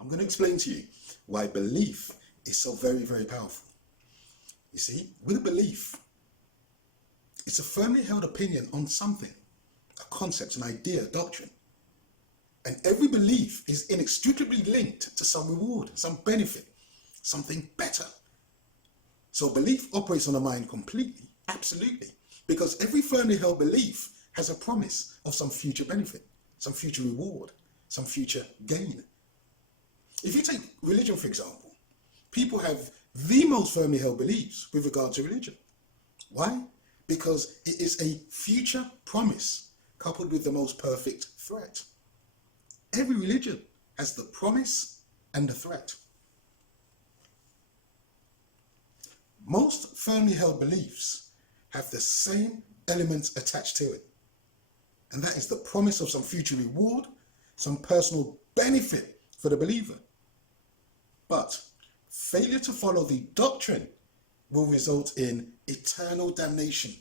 I'm going to explain to you why belief is so very, very powerful. You see, with a belief, it's a firmly held opinion on something, a concept, an idea, a doctrine. And every belief is inextricably linked to some reward, some benefit, something better. So belief operates on the mind completely, absolutely, because every firmly held belief has a promise of some future benefit, some future reward, some future gain. If you take religion, for example, people have the most firmly held beliefs with regard to religion. Why? Because it is a future promise coupled with the most perfect threat. Every religion has the promise and the threat. Most firmly held beliefs have the same elements attached to it. And that is the promise of some future reward, some personal benefit for the believer. But failure to follow the doctrine will result in eternal damnation,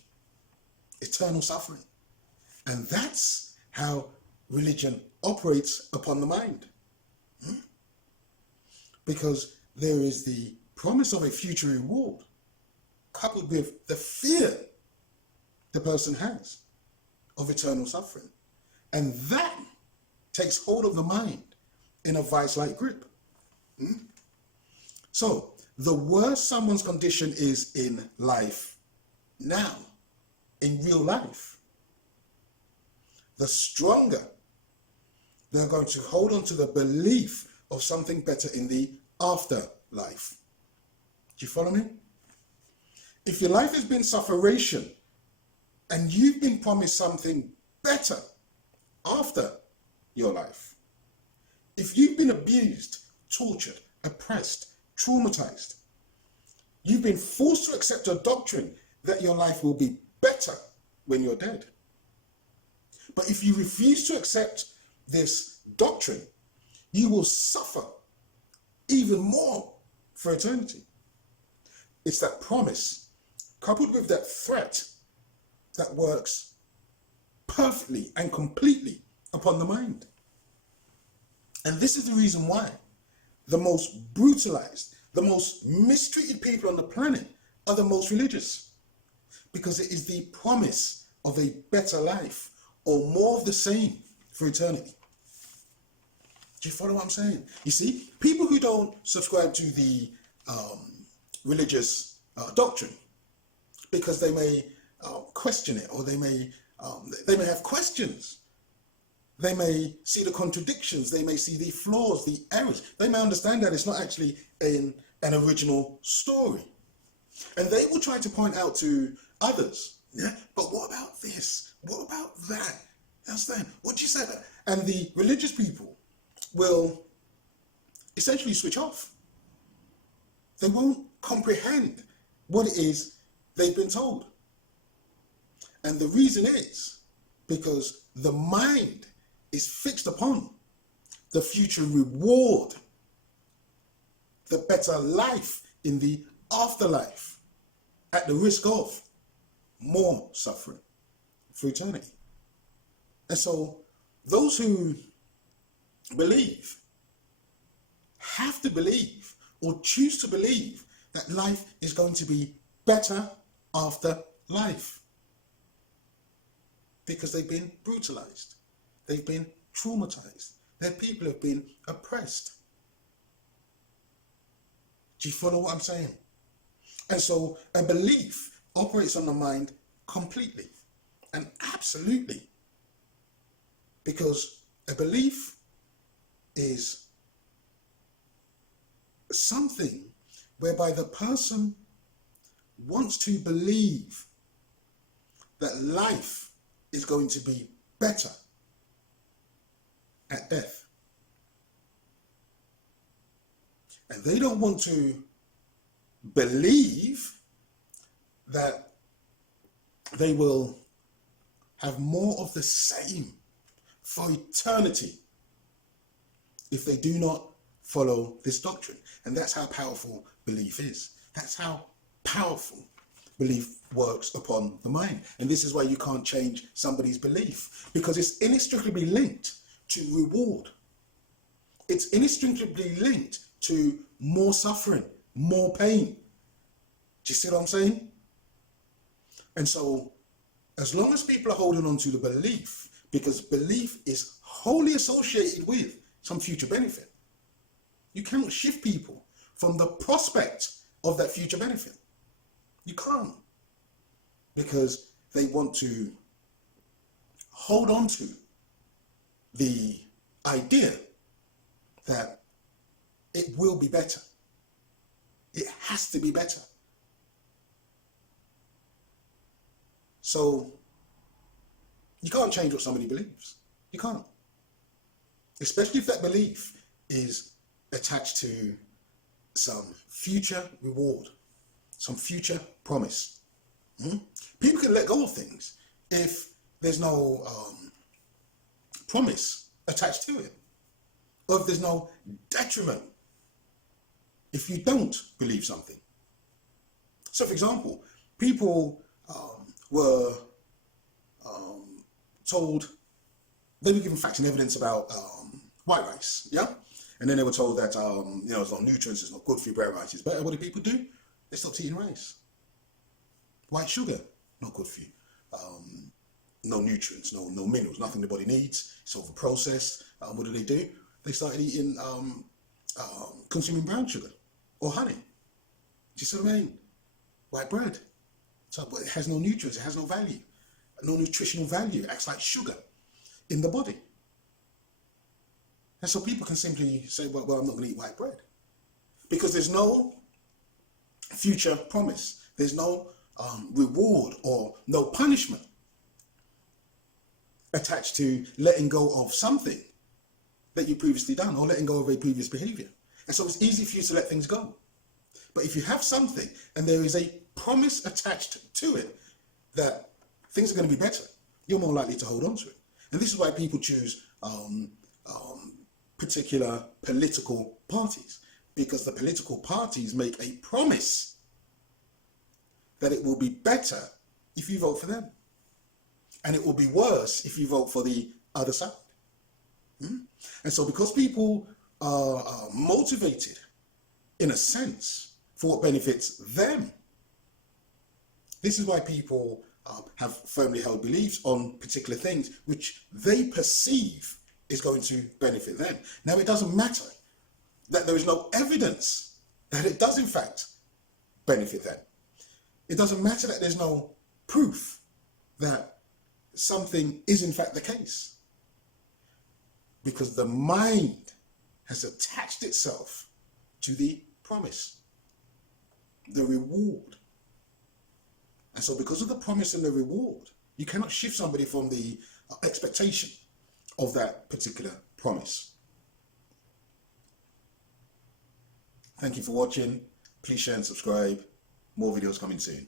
eternal suffering. And that's how religion operates upon the mind. Because there is the promise of a future reward coupled with the fear the person has of eternal suffering. And that takes hold of the mind in a vice-like grip. So, the worse someone's condition is in life now, in real life, the stronger they're going to hold on to the belief of something better in the afterlife. Do you follow me? If your life has been sufferation and you've been promised something better after your life, if you've been abused, tortured, oppressed, traumatized, you've been forced to accept a doctrine that your life will be better when you're dead. But if you refuse to accept this doctrine, you will suffer even more for eternity. It's that promise coupled with that threat that works perfectly and completely upon the mind. And this is the reason why the most brutalized, the most mistreated people on the planet are the most religious. Because it is the promise of a better life or more of the same for eternity. Do you follow what I'm saying? You see, people who don't subscribe to the religious doctrine because they may question it, or they may have questions. They may see the contradictions. They may see the flaws, the errors. They may understand that it's not actually an original story. And they will try to point out to others, yeah, but what about this? What about that? You understand? What do you say about? And the religious people will essentially switch off. They won't comprehend what it is they've been told. And the reason is because the mind is fixed upon the future reward, the better life in the afterlife, at the risk of more suffering for eternity. And so those who believe have to believe or choose to believe that life is going to be better after life, because they've been brutalized, they've been traumatized, their people have been oppressed. Do you follow what I'm saying? And so a belief operates on the mind completely and absolutely, because a belief is something whereby the person wants to believe that life is going to be better at death. And they don't want to believe that they will have more of the same for eternity if they do not follow this doctrine. And that's how powerful belief is. That's how powerful belief works upon the mind. And this is why you can't change somebody's belief, because it's inextricably linked to reward it's inextricably linked to more suffering, more pain. Do you see what I'm saying? And so, as long as people are holding on to the belief, because belief is wholly associated with some future benefit, you cannot shift people from the prospect of that future benefit. You can't. Because they want to hold on to the idea that it will be better. It has to be better. So you can't change what somebody believes. You can't. Especially if that belief is attached to some future reward, some future promise. People can let go of things if there's no promise attached to it, or if there's no detriment if you don't believe something. So, for example, people were told, they were given facts and evidence about white rice, yeah? And then they were told that, there's no nutrients, it's not good for you, brown rice is better. What do people do? They stopped eating rice. White sugar, not good for you. No nutrients, no minerals, nothing the body needs. It's over processed. What do? They started eating, consuming brown sugar or honey. Do you see what I mean? White bread. So it has no nutrients, it has no value, no nutritional value. It acts like sugar in the body. And so people can simply say, well, I'm not going to eat white bread. Because there's no future promise. There's no reward or no punishment attached to letting go of something that you previously done or letting go of a previous behavior. And so it's easy for you to let things go. But if you have something and there is a promise attached to it that things are going to be better, you're more likely to hold on to it. And this is why people choose particular political parties, because the political parties make a promise that it will be better if you vote for them. And it will be worse if you vote for the other side. And so because people are motivated, in a sense, for what benefits them, this is why people have firmly held beliefs on particular things which they perceive is going to benefit them. Now, it doesn't matter that there is no evidence that it does in fact benefit them. It doesn't matter that there's no proof that something is in fact the case. Because the mind has attached itself to the promise, the reward. And so because of the promise and the reward, you cannot shift somebody from the expectation of that particular promise. Thank you for watching. Please share and subscribe. More videos coming soon.